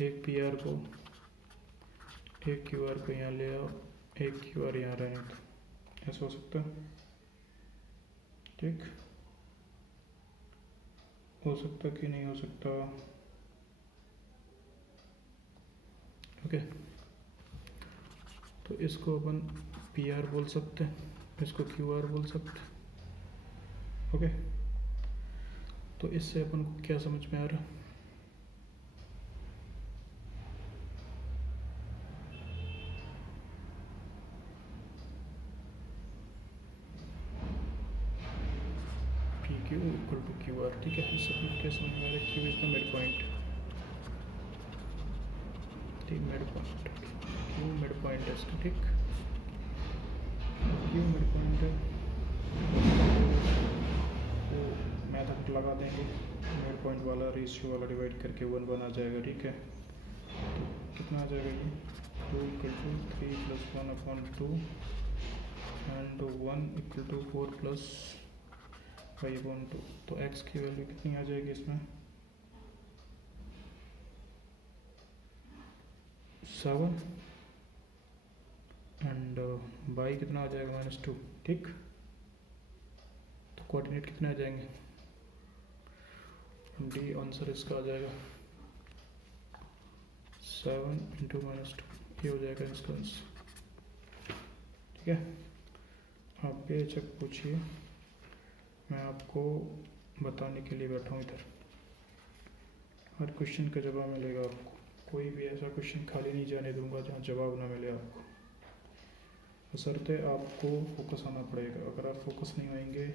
एक पी आर को, एक क्यू आर को यहाँ ले आओ, एक क्यू आर यहाँ रहे, तो ऐसा हो सकता है, ठीक, हो सकता कि नहीं हो सकता, ओके। तो इसको अपन पी आर बोल सकते हैं, इसको क्यू आर बोल सकते हैं, ओके। तो इससे अपन को क्या समझ में आ रहा है, Q equal to QR, ठीक है, इस सब क्या समझ में आ रहा है, Q is the mid point, ठीक, mid point, Q mid point है इसका, ठीक, Q मिड पॉइंट है, तो मैथड लगा देंगे, मिड पॉइंट वाला रेशियो वाला डिवाइड करके 1 आ जाएगा, ठीक है। तो कितना आ जाएगा ये 2 equal to 3 + 1/2 and 1 equal to 4 + 5/2, तो x की वैल्यू कितनी आ जाएगी इसमें 7 एंड y कितना आ जाएगा -2। ठीक, तो कोऑर्डिनेट कितने आ जाएंगे डी, आंसर इसका आ जाएगा 7 × -2, ये हो जाएगा इसका आंसर। ठीक है, आप बेझिझक पूछिए, मैं आपको बताने के लिए बैठा हूँ इधर। हर क्वेश्चन का जवाब मिलेगा आपको, कोई भी ऐसा क्वेश्चन खाली नहीं जाने दूंगा जहाँ जवाब ना मिले आपको। बशर्ते आपको फोकस आना पड़ेगा, अगर आप फोकस नहीं आएंगे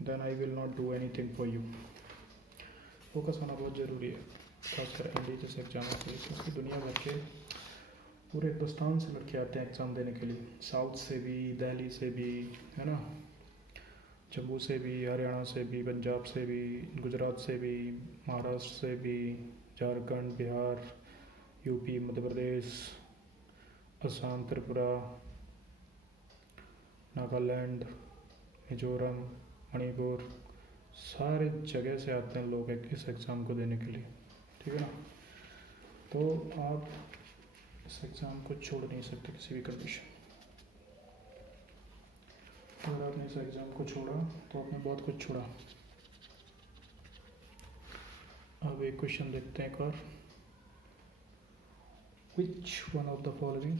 then I will not do anything for you. Focus आना बहुत ज़रूरी है, खासकर एनडी जैसे एग्जाम के लिए, क्योंकि दुनिया भर के पूरे हिंदुस्तान से लड़के आते हैं एग्ज़ाम देने के लिए, साउथ से भी, दिल्ली से भी, है ना, जम्मू से भी, हरियाणा से भी, पंजाब से भी, गुजरात से भी, महाराष्ट्र से भी, झारखंड, बिहार, यूपी, मध्य प्रदेश, असम, त्रिपुरा, नागालैंड, मिजोरम, मणिपुर, सारे जगह से आते हैं लोग इस एग्ज़ाम को देने के लिए। ठीक है ना, तो आप इस एग्ज़ाम को छोड़ नहीं सकते किसी भी कंडीशन। अगर आपने इस एग्ज़ाम को छोड़ा तो आपने बहुत कुछ छोड़ा। अब एक क्वेश्चन देखते हैं एक और। Which one of the following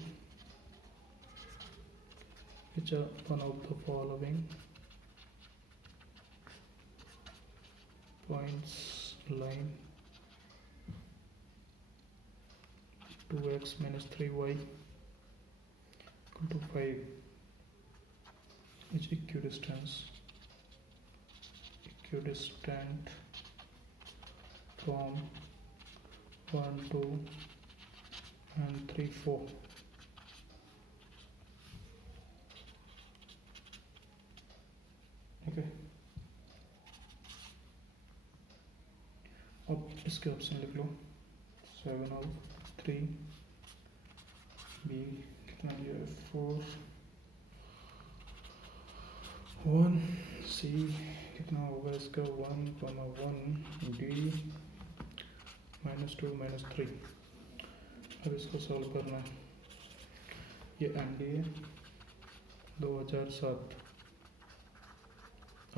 points line 2x minus 3y equal to 5 is equidistant from 1, 2 and 3, 4? Okay, अब इसके ऑप्शन लिख लो। 7 और 3, बी कितना दिया है 4, 1, सी कितना होगा इसका 1, 1, डी -2 -3। अब इसको सॉल्व करना है। ये एनडीए 2007।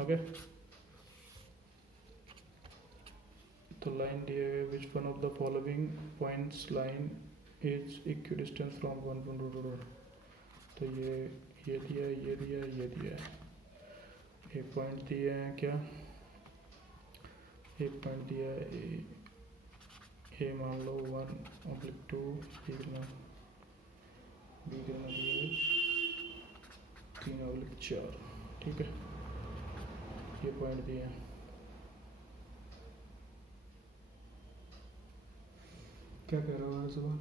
ओके, तो लाइन दिए हुए which one of the following points line is equidistant from 1 to 2। तो ये दिया, ये दिया, ये दिया है। एक पॉइंट दिए हैं क्या, एक पॉइंट दिया है ए मान लो 1/2, बी कितना दिए 3/4। ठीक है, ये पॉइंट दिए हैं। क्या कह रहा है सवाल,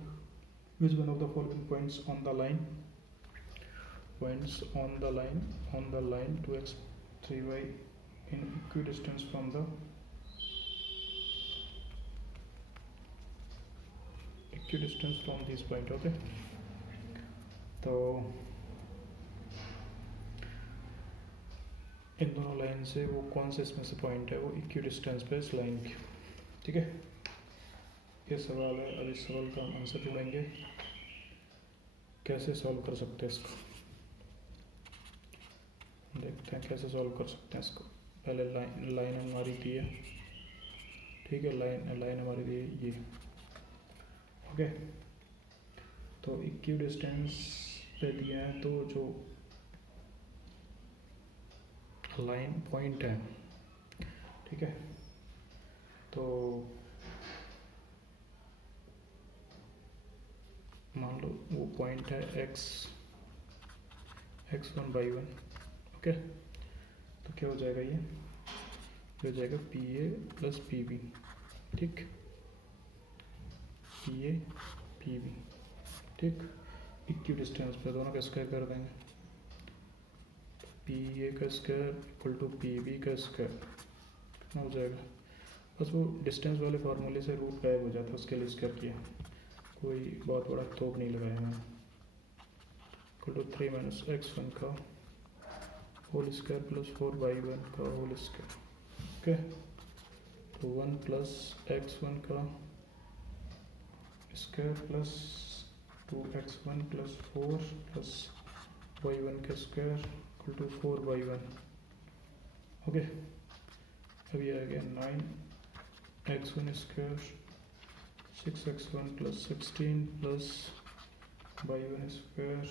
which one of the following points on the line 2x 3y in equidistance from the this point। Okay, तो इन दोनों लाइन से वो कौन से इसमें से पॉइंट है वो इक्विडिस्टेंस पे इस लाइन की। ठीक है, ये सवाल है। अब इस सवाल का हम आंसर ढूंढेंगे, कैसे सॉल्व कर सकते हैं इसको, देखते हैं कैसे सॉल्व कर सकते हैं इसको। पहले लाइन हमारी दी है, ठीक है, लाइन हमारी दी है ये। ओके, तो इक्विडिस्टेंस पे दिया है, तो जो लाइन पॉइंट है, ठीक है, तो मान लो वो पॉइंट है x1 by 1। ओके, तो क्या हो जाएगा, ये हो जाएगा PA + PB। ठीक, PA PB। ठीक, इक्विडिस्टेंस पे दोनों का स्क्वायर कर देंगे, PA का स्क्वायर = PB का स्क्वायर कितना हो जाएगा। बस वो डिस्टेंस वाले फार्मूले से रूट गायब हो जाता है, उसके लिए स्क्वायर किया, कोई बहुत बड़ा तोप नहीं लगाया मैंने। = 3 - x1 का होल स्क्वायर प्लस 4y1 का होल स्क्वायर। ओके, तो 1 प्लस x1 का square plus 2x1 plus 4 plus y1 का square equal to 4y1। Okay, अब ये आ गया 9x1 square 6x1 plus 16 plus y1 square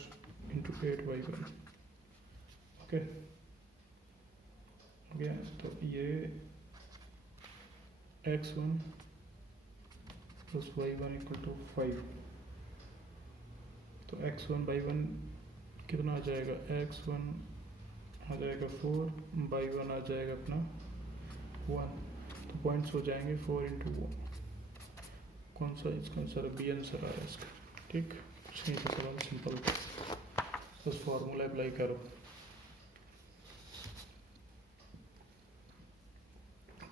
into 8y1। Okay, हो गया। तो ये x1 plus y1 equal to 5। तो x1 y1 कितना आ जाएगा, x1 आ जाएगा 4, y1 आ जाएगा अपना 1। तो पॉइंट्स हो जाएंगे 4 इंटू 1। कौन सा इसका आंसर, बी आंसर आ रहा है इसका। ठीक, कुछ नहीं था सवाल, सिंपल, बस फॉर्मूला अप्लाई करो,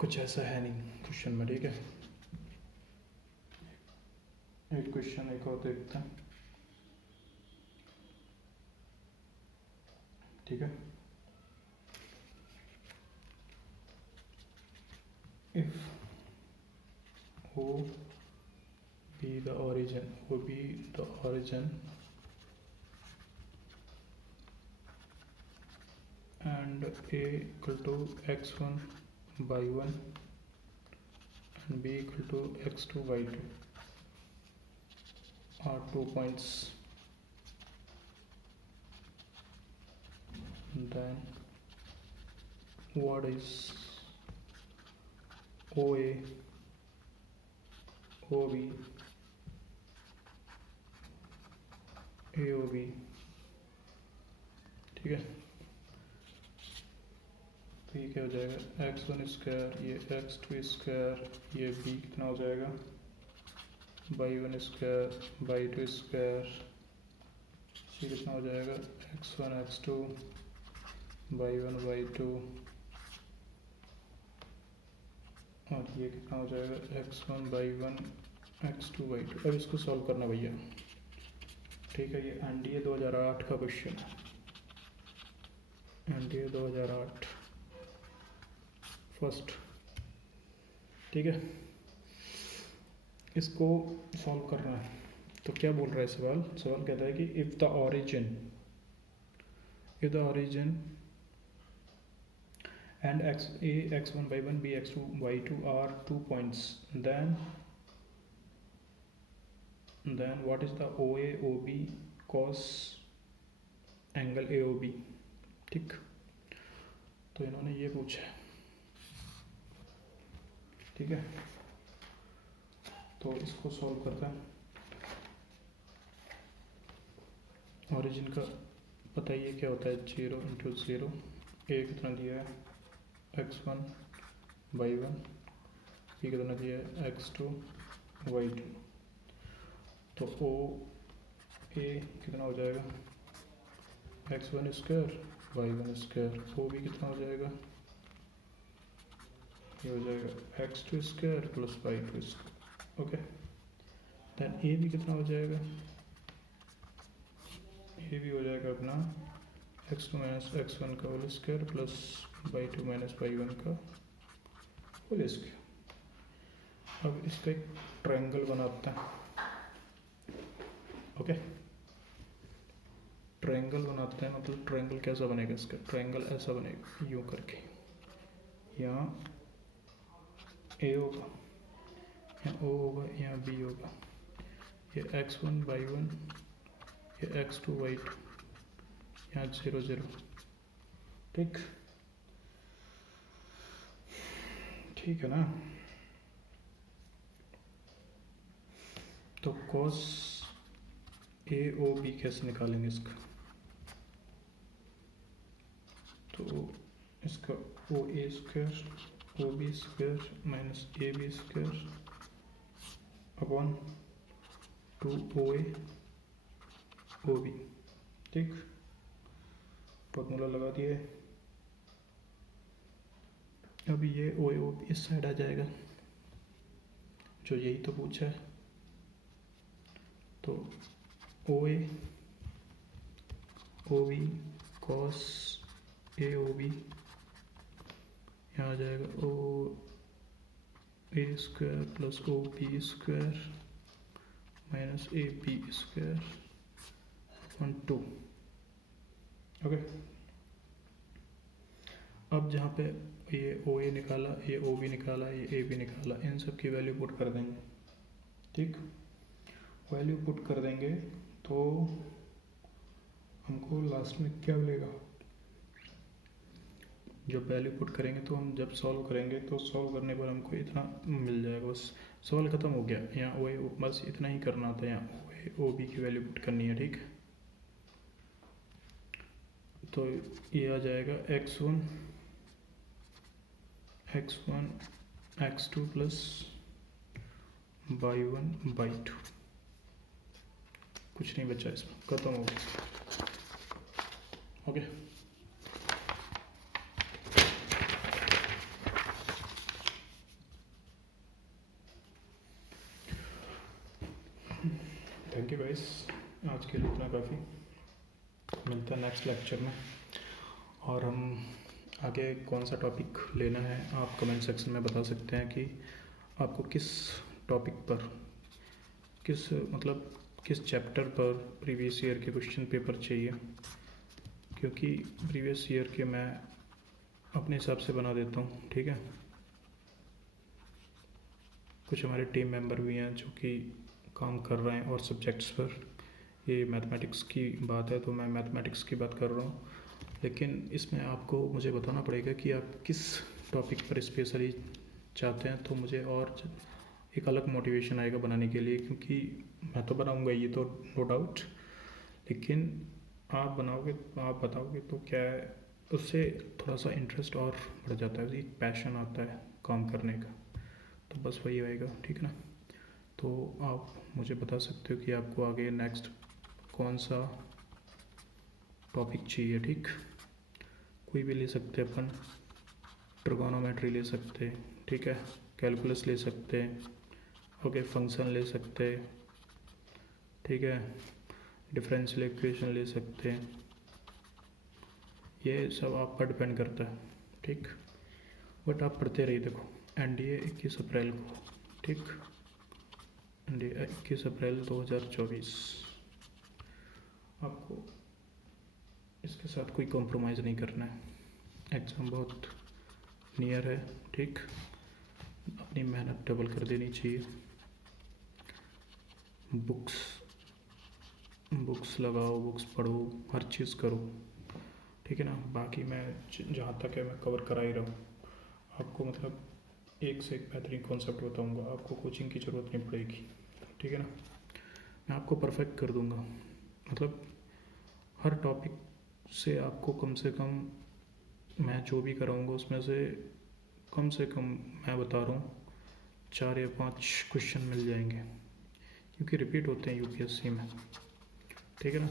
कुछ ऐसा है नहीं क्वेश्चन में। ठीक है, एक क्वेश्चन एक और देखते हैं। ठीक है, if O be the origin, O be the origin and A equal to x1 by 1 and B equal to x2 by 2 are 2 points, then what is OA, OB, AOB। ठीक है, तो ये क्या हो जाएगा, x1 स्क्वायर, ये x2 square, ये b कितना हो जाएगा, y1 स्क्वायर, y2 स्क्वायर, ये कितना हो जाएगा, x1 x2 y1 y2, और ये कितना हो जाएगा, x1 y1 x2 y2। अब इसको सॉल्व करना भैया। ठीक है, ये एनडीए 2008 का क्वेश्चन है, एनडीए 2008 फर्स्ट। ठीक है, इसको सॉल्व करना है। तो क्या बोल रहा है सवाल, सवाल कहता है कि if the origin and x1 y1 b x2 y2 are 2 points, then what is the OA OB cos angle AOB। ठीक, तो इन्होंने ये पूछा है। ठीक है, तो इसको सॉल्व करते हैं। ओरिजिन का पता ही है क्या होता है, 0 इंटू 0। ए कितना दिया है, x1 y1, ये कितना दिया है, x2 y2। तो ओ ए कितना हो जाएगा, x1 square y1 square. O B कितना हो जाएगा, ये हो जाएगा x2 square plus y2 square. Okay, then A भी कितना हो जाएगा, ये भी हो जाएगा अपना x2 माइनस x1 का whole square plus y2 minus y1 का होल स्क्वायर। अब इसका एक ट्रायंगल बनाते हैं। ओके, ट्रायंगल बनाते हैं, मतलब ट्रायंगल कैसा बनेगा इसका, ट्रायंगल ऐसा बनेगा, यूँ करके, यहाँ ए होगा, यहाँ ओ होगा, यहाँ बी होगा, ये x1 y1, ये x2 y2, यहाँ 0 0। ठीक, ठीक है ना। तो cos AOB कैसे निकालेंगे इसका, तो इसका OA square OB square minus AB square upon 2OA OB। ठीक, फॉर्मूला लगा दिए। अब ये OA OB इस साइड आ जाएगा, जो यही तो पूछा है। तो OA OB cos A O B, यहाँ आ जाएगा O A square plus O B square minus A B square 1 2। Okay, अब जहाँ पे ये ओ ए निकाला, ये ओ बी निकाला, ये ए बी निकाला, इन सब की वैल्यू पुट कर देंगे। ठीक, वैल्यू पुट कर देंगे तो हमको लास्ट में क्या मिलेगा, जब वैल्यू पुट करेंगे तो हम जब सॉल्व करेंगे तो सॉल्व करने पर हमको इतना मिल जाएगा। बस सवाल ख़त्म हो गया। यहाँ ओ ए बस इतना ही करना होता है, यहाँ ओ ए ओ बी की वैल्यू पुट करनी है। ठीक, तो ये आ जाएगा x1 x2 plus y1 y2, कुछ नहीं बचा इसमें, खत्म हो गया। ओके, थैंक यू गाइस, आज के लिए इतना काफ़ी। मिलता है नेक्स्ट लेक्चर में, और हम आगे कौन सा टॉपिक लेना है आप कमेंट सेक्शन में बता सकते हैं कि आपको किस टॉपिक पर, किस चैप्टर पर प्रीवियस ईयर के क्वेश्चन पेपर चाहिए, क्योंकि प्रीवियस ईयर के मैं अपने हिसाब से बना देता हूँ। ठीक है, कुछ हमारे टीम मेंबर भी हैं जो कि काम कर रहे हैं और सब्जेक्ट्स पर। ये मैथमेटिक्स की बात है तो मैं मैथमेटिक्स की बात कर रहा हूँ, लेकिन इसमें आपको मुझे बताना पड़ेगा कि आप किस टॉपिक पर स्पेशली चाहते हैं, तो मुझे और एक अलग मोटिवेशन आएगा बनाने के लिए, क्योंकि मैं तो बनाऊंगा ये तो नो डाउट, लेकिन आप बनाओगे, आप बताओगे तो क्या है, उससे थोड़ा सा इंटरेस्ट और बढ़ जाता है, एक पैशन आता है काम करने का, तो बस वही आएगा। ठीक है ना, तो आप मुझे बता सकते हो कि आपको आगे नेक्स्ट कौन सा टॉपिक चाहिए। ठीक, कोई भी ले सकते हैं अपन, ट्रिगोनोमेट्री ले सकते हैं, ठीक है, कैलकुलस ले सकते हैं, ओके, फंक्शन ले सकते हैं, ठीक है, डिफरेंशियल इक्वेशन ले सकते हैं, ये सब आप पर डिपेंड करता है। ठीक, बट आप पढ़ते रहिए। देखो एनडीए 21 अप्रैल को, ठीक, एनडीए 21 अप्रैल 2024, आपको इसके साथ कोई कॉम्प्रोमाइज़ नहीं करना है। एग्ज़ाम बहुत नियर है। ठीक, अपनी मेहनत डबल कर देनी चाहिए, बुक्स लगाओ, बुक्स पढ़ो, हर चीज़ करो। ठीक है ना, बाकी मैं जहाँ तक है मैं कवर करा ही रहा हूँ आपको, मतलब एक से एक बेहतरीन कॉन्सेप्ट बताऊँगा, आपको कोचिंग की ज़रूरत नहीं पड़ेगी। ठीक है ना, मैं आपको परफेक्ट कर दूँगा, मतलब हर टॉपिक से आपको कम से कम मैं जो भी कराऊँगा उसमें से कम मैं बता रहा हूँ 4 या 5 क्वेश्चन मिल जाएंगे, क्योंकि रिपीट होते हैं यूपीएससी में। ठीक है ना,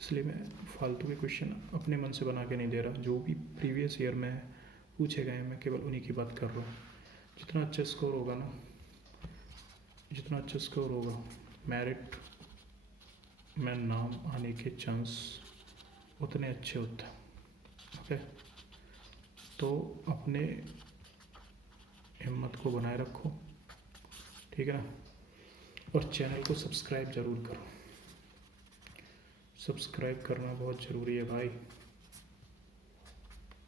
इसलिए मैं फालतू के क्वेश्चन अपने मन से बना के नहीं दे रहा, जो भी प्रीवियस ईयर में पूछे गए हैं मैं केवल उन्हीं की बात कर रहा हूँ। जितना अच्छा स्कोर होगा ना, जितना अच्छा स्कोर होगा, मेरिट में नाम आने के चांस उतने अच्छे होते हैं। ओके, तो अपने हिम्मत को बनाए रखो। ठीक है ना, और चैनल को सब्सक्राइब ज़रूर करो, सब्सक्राइब करना बहुत ज़रूरी है भाई,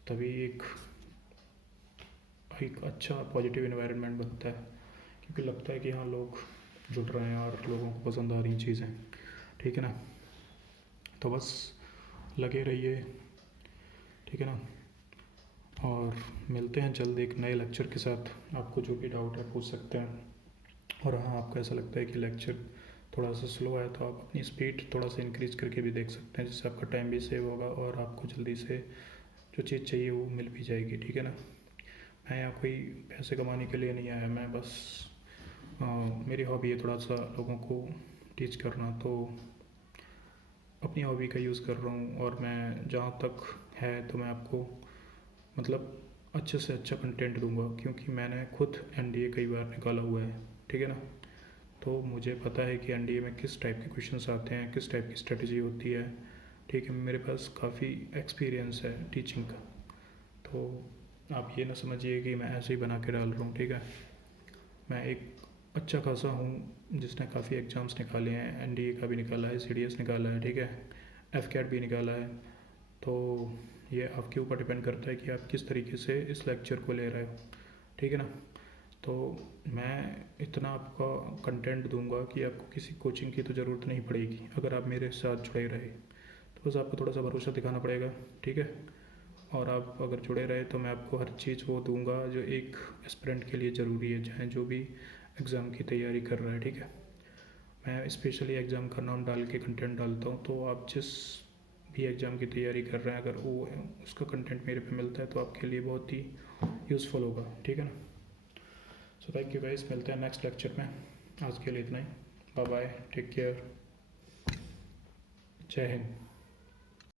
तभी एक अच्छा पॉजिटिव इन्वायरमेंट बनता है, क्योंकि लगता है कि हाँ लोग जुड़ रहे हैं और लोगों को पसंद आ रही चीज़ें। ठीक है ना, तो बस लगे रहिए। ठीक है ना, और मिलते हैं जल्द एक नए लेक्चर के साथ। आपको जो भी डाउट है पूछ सकते हैं, और हाँ आपको ऐसा लगता है कि लेक्चर थोड़ा सा स्लो है तो आप अपनी स्पीड थोड़ा सा इंक्रीज़ करके भी देख सकते हैं, जिससे आपका टाइम भी सेव होगा और आपको जल्दी से जो चीज़ चाहिए वो मिल भी जाएगी। ठीक है ना, मैं यहाँ कोई पैसे कमाने के लिए नहीं आया, मैं बस मेरी हॉबी है थोड़ा सा लोगों को टीच करना, तो अपनी हॉबी का यूज़ कर रहा हूँ, और मैं जहाँ तक है तो मैं आपको मतलब अच्छे से अच्छा कंटेंट दूंगा, क्योंकि मैंने खुद एनडीए कई बार निकाला हुआ है। ठीक है ना, तो मुझे पता है कि एनडीए में किस टाइप के क्वेश्चंस आते हैं, किस टाइप की स्ट्रेटजी होती है, ठीक है, मेरे पास काफ़ी एक्सपीरियंस है टीचिंग का, तो आप ये ना समझिए कि मैं ऐसे ही बना के डाल रहा हूँ। ठीक है, मैं एक अच्छा खासा हूँ जिसने काफ़ी एग्ज़ाम्स निकाले हैं, एनडीए का भी निकाला है, सीडीएस निकाला है, ठीक है, एफकेट भी निकाला है। तो ये आपके ऊपर डिपेंड करता है कि आप किस तरीके से इस लेक्चर को ले रहे हो, ठीक है ना। तो मैं इतना आपका कंटेंट दूंगा कि आपको किसी कोचिंग की तो ज़रूरत नहीं पड़ेगी अगर आप मेरे साथ जुड़े रहे, तो बस आपको थोड़ा सा भरोसा दिखाना पड़ेगा, ठीक है। और आप अगर जुड़े रहे तो मैं आपको हर चीज़ वो दूंगा जो एक एस्पिरेंट के लिए ज़रूरी है, चाहे जो भी एग्ज़ाम की तैयारी कर रहा है, ठीक है। मैं स्पेशली एग्ज़ाम का नाम डाल के कंटेंट डालता हूँ, तो आप जिस भी एग्ज़ाम की तैयारी कर रहे हैं अगर वो उसका कंटेंट मेरे पे मिलता है तो आपके लिए बहुत ही यूज़फुल होगा, ठीक है ना। सो थैंक यू गाइस, मिलते हैं नेक्स्ट लेक्चर में। आज के लिए इतना ही, बाय बाय, टेक केयर, जय हिंद।